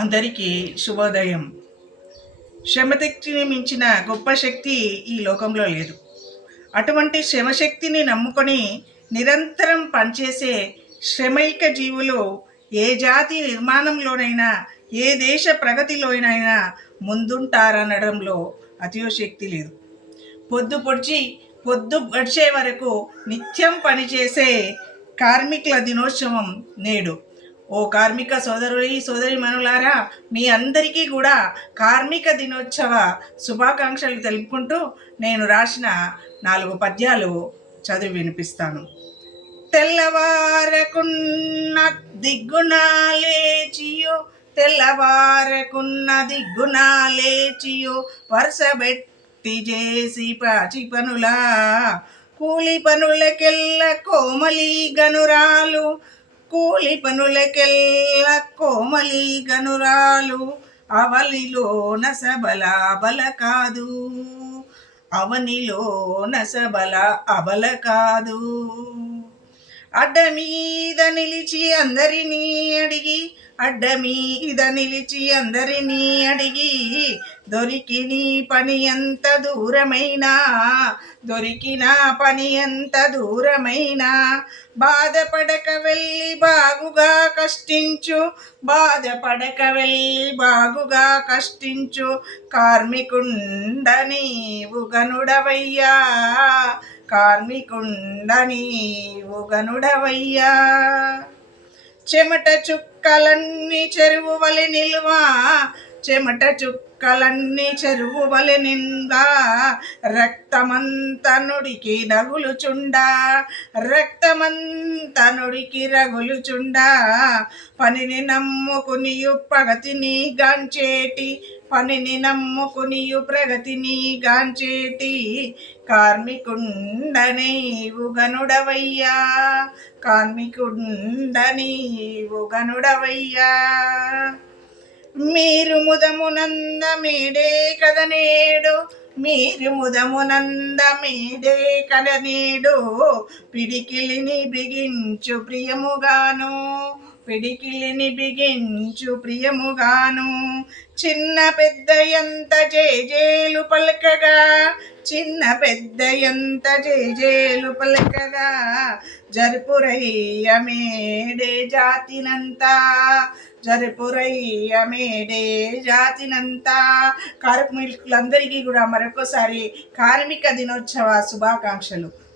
అందరికీ శుభోదయం. శ్రమశక్తిని మించిన గొప్ప శక్తి ఈ లోకంలో లేదు. అటువంటి శ్రమశక్తిని నమ్ముకొని నిరంతరం పనిచేసే శ్రమైక జీవులు ఏ జాతి నిర్మాణంలోనైనా ఏ దేశ ప్రగతిలోనైనా ముందుంటారనడంలో అతియోశక్తి లేదు. పొద్దు పొడిచి పొద్దు గడిచే వరకు నిత్యం పనిచేసే కార్మికుల దినోత్సవం నేడు. ఓ కార్మిక సోదరుడి సోదరి మనులారా మీ అందరికీ కూడా కార్మిక దినోత్సవ శుభాకాంక్షలు తెలుపుకుంటూ నేను రాసిన నాలుగు పద్యాలు చదివి వినిపిస్తాను. తెల్లవారకున్న దిగ్గున లేచియో తెల్లవారకున్న దిగ్గున లేచియో వరుసబెట్టి చేసి పాచి పనులా కూలి పనులకెల్ల కోమలి గనురాలు కూలి పనులకెల్ల కోమలి గనురాలు. అవలిలో నసబల బల కాదు. అవనిలో నసబల అబల కాదు. అడ్డ మీద నిలిచి అందరినీ అడిగి అడ్డ మీద నిలిచి అందరినీ అడిగి దొరికిని పని ఎంత దూరమైనా దొరికిన పని ఎంత దూరమైనా బాధపడక వెళ్ళి బాగుగా కష్టించు బాధపడక వెళ్ళి బాగుగా కష్టించు కార్మికుండ నీవు గనుడవయ్యా కార్మికుండ నీవు గనుడవయ్యా. చెమట చుక్కలన్నీ చెరువు వలి నిల్వ చెమట చుక్కలన్నీ చెరువు వలె నిందా రక్తమంతనుడికి రగులుచుండా రక్తమంతనుడికి రగులుచుండా. పనిని నమ్ముకునియు ప్రగతిని గాంచేటి పనిని నమ్ముకునియు ప్రగతిని గాంచేటి. కార్మికుండ నీవు మీరు ముదమునంద మేడే కద నేడు. మీరు ముదమునంద మేడే కద నేడు. పిడికిలిని బిగించు ప్రియముగాను. పిడికిలిని బిగించు ప్రియముగాను. చిన్న పెద్ద ఎంత జేజేలు పలకగా. చిన్న పెద్ద ఎంత జేజేలు పలకగా. జరుపురయ్య మేడే జాతినంతా. జరుపురయ్య మేడే జాతినంతా. కార్మికులందరికీ కూడా మరొకసారి కార్మిక దినోత్సవ శుభాకాంక్షలు.